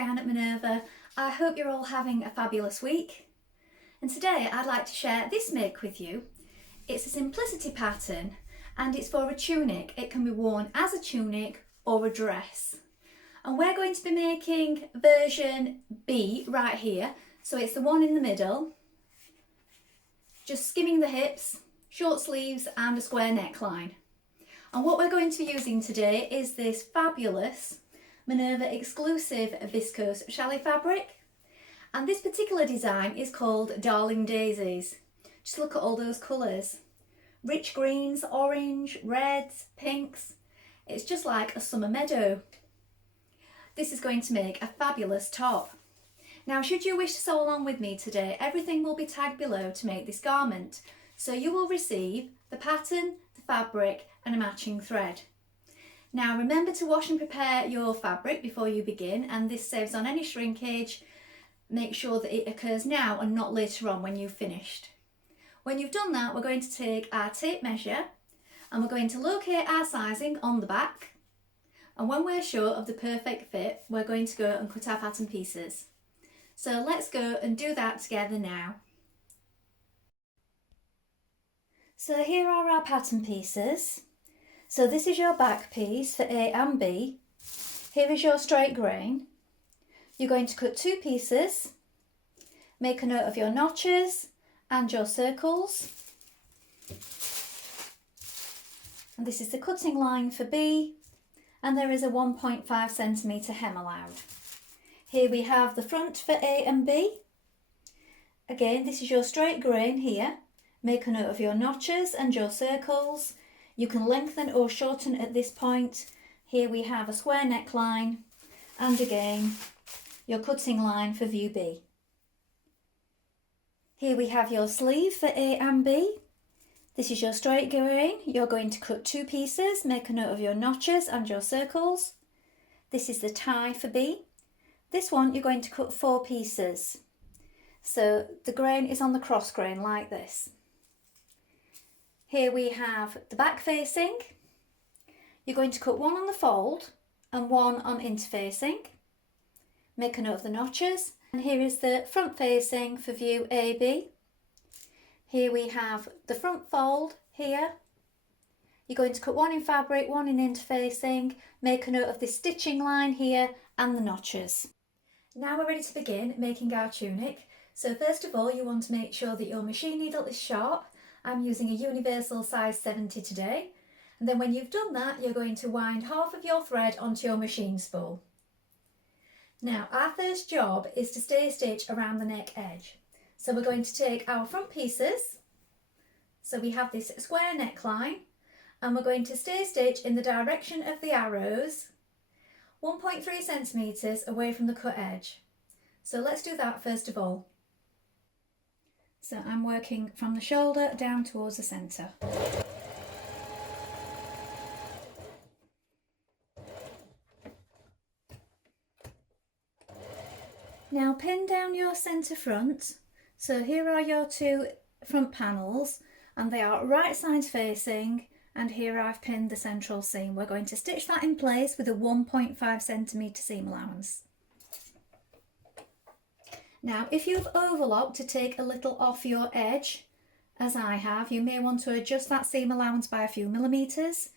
Diane at Minerva. I hope you're all having a fabulous week. And today I'd like to share this make with you. It's a simplicity pattern and it's for a tunic. It can be worn as a tunic or a dress. And we're going to be making version B right here. So it's the one in the middle. Just skimming the hips, short sleeves and a square neckline. And what we're going to be using today is this fabulous Minerva exclusive viscose challis fabric. And this particular design is called Darling Daisies. Just look at all those colours. Rich greens, orange, reds, pinks. It's just like a summer meadow. This is going to make a fabulous top. Now, should you wish to sew along with me today, everything will be tagged below to make this garment. So you will receive the pattern, the fabric and a matching thread. Now remember to wash and prepare your fabric before you begin, and this saves on any shrinkage. Make sure that it occurs now and not later on when you've finished. When you've done that, we're going to take our tape measure and we're going to locate our sizing on the back. And when we're sure of the perfect fit, we're going to go and cut our pattern pieces. So let's go and do that together now. So here are our pattern pieces. So this is your back piece for A and B. Here is your straight grain. You're going to cut two pieces. Make a note of your notches and your circles. And this is the cutting line for B, and there is a 1.5 centimetre hem allowed. Here we have the front for A and B. Again, this is your straight grain here. Make a note of your notches and your circles. You can lengthen or shorten at this point. Here we have a square neckline and again your cutting line for view B. Here we have your sleeve for A and B. This is your straight grain. You're going to cut two pieces. Make a note of your notches and your circles. This is the tie for B. This one you're going to cut four pieces. So the grain is on the cross grain like this. Here we have the back facing. You're going to cut one on the fold and one on interfacing. Make a note of the notches. And here is the front facing for view AB. Here we have the front fold here. You're going to cut one in fabric, one in interfacing. Make a note of the stitching line here and the notches. Now we're ready to begin making our tunic. So first of all, you want to make sure that your machine needle is sharp. I'm using a universal size 70 today. And then when you've done that, you're going to wind half of your thread onto your machine spool. Now, our first job is to stay stitch around the neck edge. So we're going to take our front pieces. So we have this square neckline and we're going to stay stitch in the direction of the arrows, 1.3 centimetres away from the cut edge. So let's do that first of all. So I'm working from the shoulder down towards the centre. Now pin down your centre front. So here are your two front panels and they are right sides facing, and here I've pinned the central seam. We're going to stitch that in place with a 1.5 centimetre seam allowance. Now, if you've overlocked to take a little off your edge, as I have, you may want to adjust that seam allowance by a few millimetres.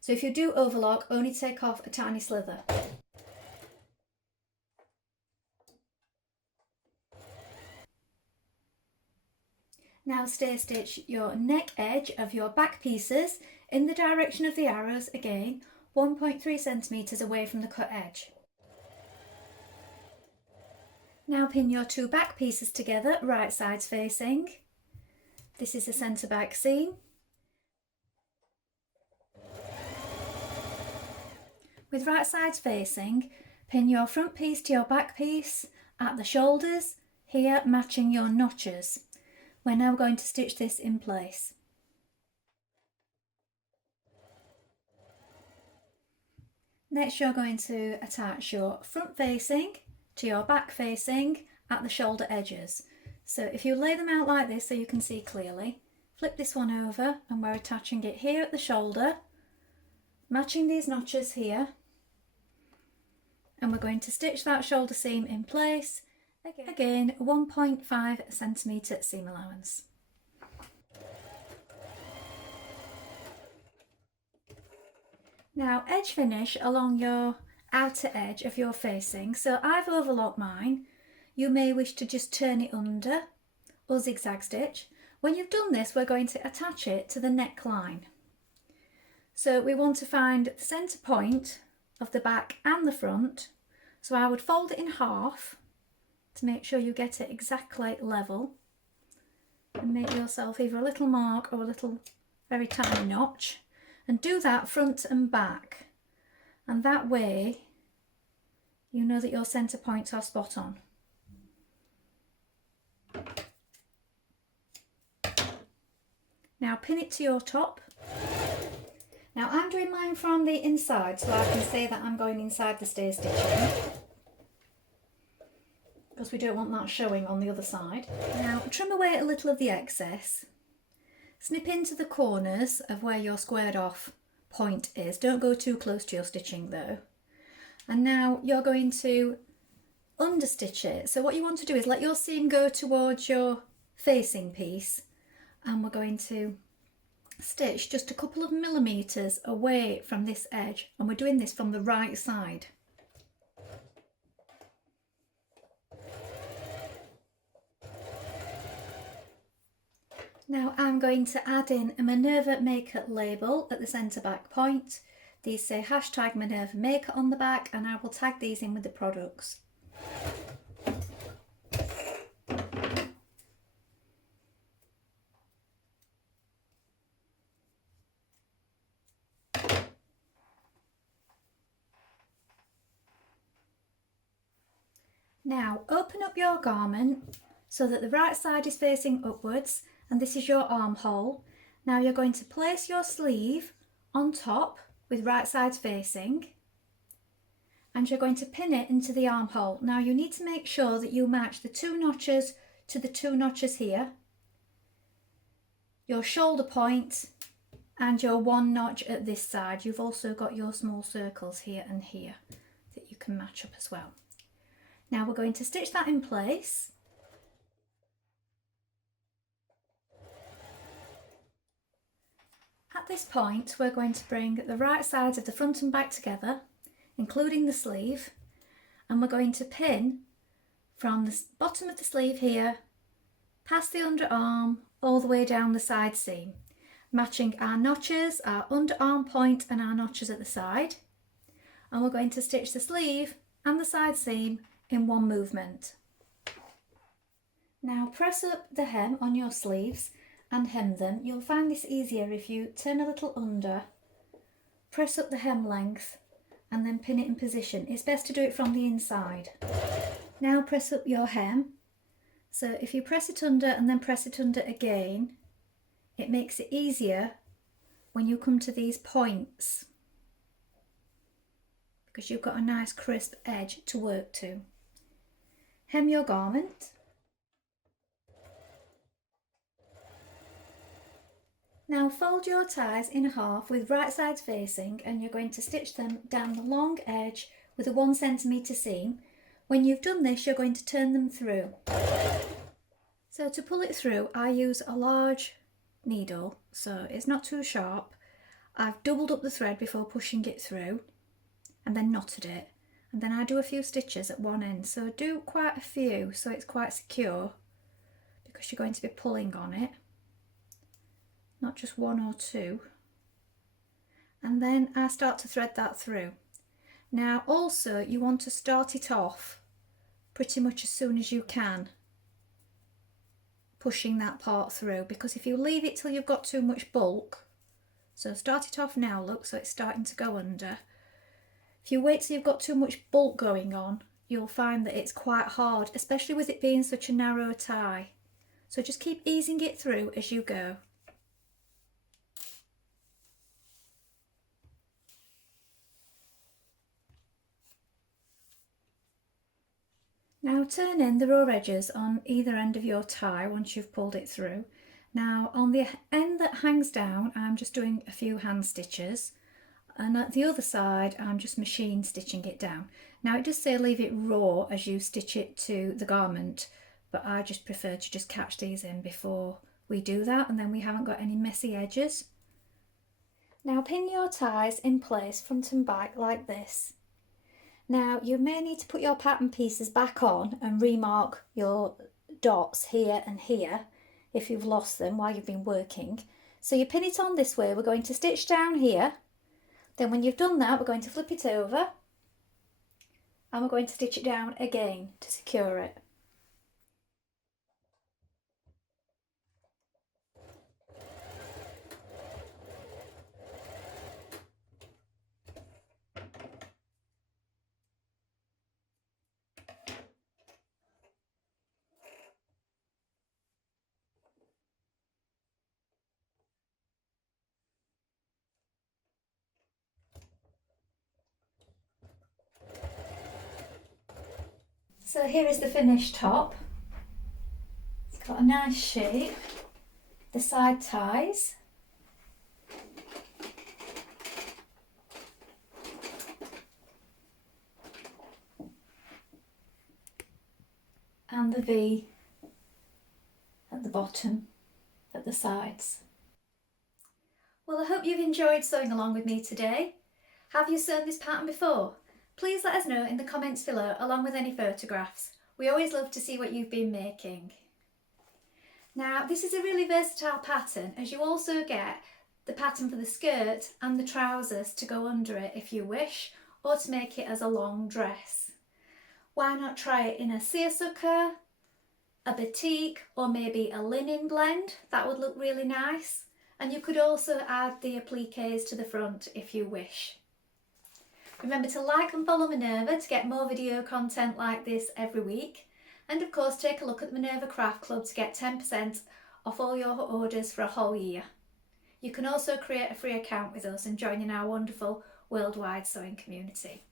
So if you do overlock, only take off a tiny slither. Now stay stitch your neck edge of your back pieces in the direction of the arrows, again 1.3 centimetres away from the cut edge. Now pin your two back pieces together, right sides facing. This is the centre back seam. With right sides facing, pin your front piece to your back piece at the shoulders, here matching your notches. We're now going to stitch this in place. Next, you're going to attach your front facing to your back facing at the shoulder edges. So if you lay them out like this so you can see clearly, flip this one over and we're attaching it here at the shoulder, matching these notches here, and we're going to stitch that shoulder seam in place. Again 1.5 centimetre seam allowance. Now edge finish along your outer edge of your facing. So I've overlocked mine. You may wish to just turn it under or zigzag stitch. When you've done this, we're going to attach it to the neckline. So we want to find the centre point of the back and the front. So I would fold it in half to make sure you get it exactly level, and make yourself either a little mark or a little very tiny notch, and do that front and back, and that way you know that your centre points are spot on. Now pin it to your top. Now I'm doing mine from the inside, so I can say that I'm going inside the stay stitching, because we don't want that showing on the other side. Now trim away a little of the excess. Snip into the corners of where your squared off point is. Don't go too close to your stitching though. And now you're going to understitch it. So what you want to do is let your seam go towards your facing piece, and we're going to stitch just a couple of millimetres away from this edge, and we're doing this from the right side. Now I'm going to add in a Minerva Maker label at the centre back point. These say hashtag Minerva Maker on the back, and I will tag these in with the products. Now open up your garment so that the right side is facing upwards, and this is your armhole. Now you're going to place your sleeve on top with right sides facing, and you're going to pin it into the armhole. Now you need to make sure that you match the 2 notches to the 2 notches here, your shoulder point and your 1 notch at this side. You've also got your small circles here and here that you can match up as well. Now we're going to stitch that in place. At this point, we're going to bring the right sides of the front and back together, including the sleeve, and we're going to pin from the bottom of the sleeve here, past the underarm, all the way down the side seam, matching our notches, our underarm point and our notches at the side. And we're going to stitch the sleeve and the side seam in one movement. Now press up the hem on your sleeves and hem them. You'll find this easier if you turn a little under, press up the hem length and then pin it in position. It's best to do it from the inside. Now press up your hem. So if you press it under and then press it under again, it makes it easier when you come to these points, because you've got a nice crisp edge to work to. Hem your garment. Now fold your ties in half with right sides facing, and you're going to stitch them down the long edge with a 1 centimetre seam. When you've done this, you're going to turn them through. So to pull it through, I use a large needle, so it's not too sharp. I've doubled up the thread before pushing it through and then knotted it, and then I do a few stitches at one end. So do quite a few so it's quite secure, because you're going to be pulling on it, not just 1 or 2. And then I start to thread that through. Now also you want to start it off pretty much as soon as you can, pushing that part through, because if you leave it till you've got too much bulk, so start it off now, look, so it's starting to go under. If you wait till you've got too much bulk going on, you'll find that it's quite hard, especially with it being such a narrow tie. So just keep easing it through as you go. Now turn in the raw edges on either end of your tie once you've pulled it through. Now on the end that hangs down, I'm just doing a few hand stitches. And at the other side I'm just machine stitching it down. Now it does say leave it raw as you stitch it to the garment, but I just prefer to just catch these in before we do that, and then we haven't got any messy edges. Now pin your ties in place front and back like this. Now you may need to put your pattern pieces back on and remark your dots here and here if you've lost them while you've been working. So you pin it on this way. We're going to stitch down here. Then when you've done that, we're going to flip it over and we're going to stitch it down again to secure it. So here is the finished top. It's got a nice shape. The side ties. And the V at the bottom, at the sides. Well, I hope you've enjoyed sewing along with me today. Have you sewn this pattern before? Please let us know in the comments below, along with any photographs. We always love to see what you've been making. Now, this is a really versatile pattern, as you also get the pattern for the skirt and the trousers to go under it if you wish, or to make it as a long dress. Why not try it in a seersucker, a batik, or maybe a linen blend? That would look really nice. And you could also add the appliques to the front if you wish. Remember to like and follow Minerva to get more video content like this every week. And of course, take a look at the Minerva Craft Club to get 10% off all your orders for a whole year. You can also create a free account with us and join in our wonderful worldwide sewing community.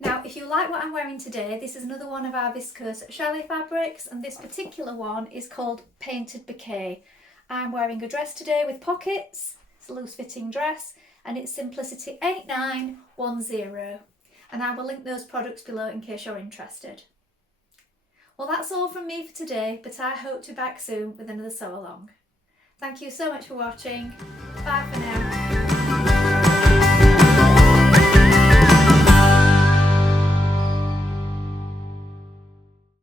Now, if you like what I'm wearing today, this is another one of our viscose chalet fabrics, and this particular one is called Painted Bouquet. I'm wearing a dress today with pockets. It's a loose fitting dress, and it's Simplicity 8910, and I will link those products below in case you're interested. Well, that's all from me for today, but I hope to be back soon with another sew along. Thank you so much for watching. Bye for now.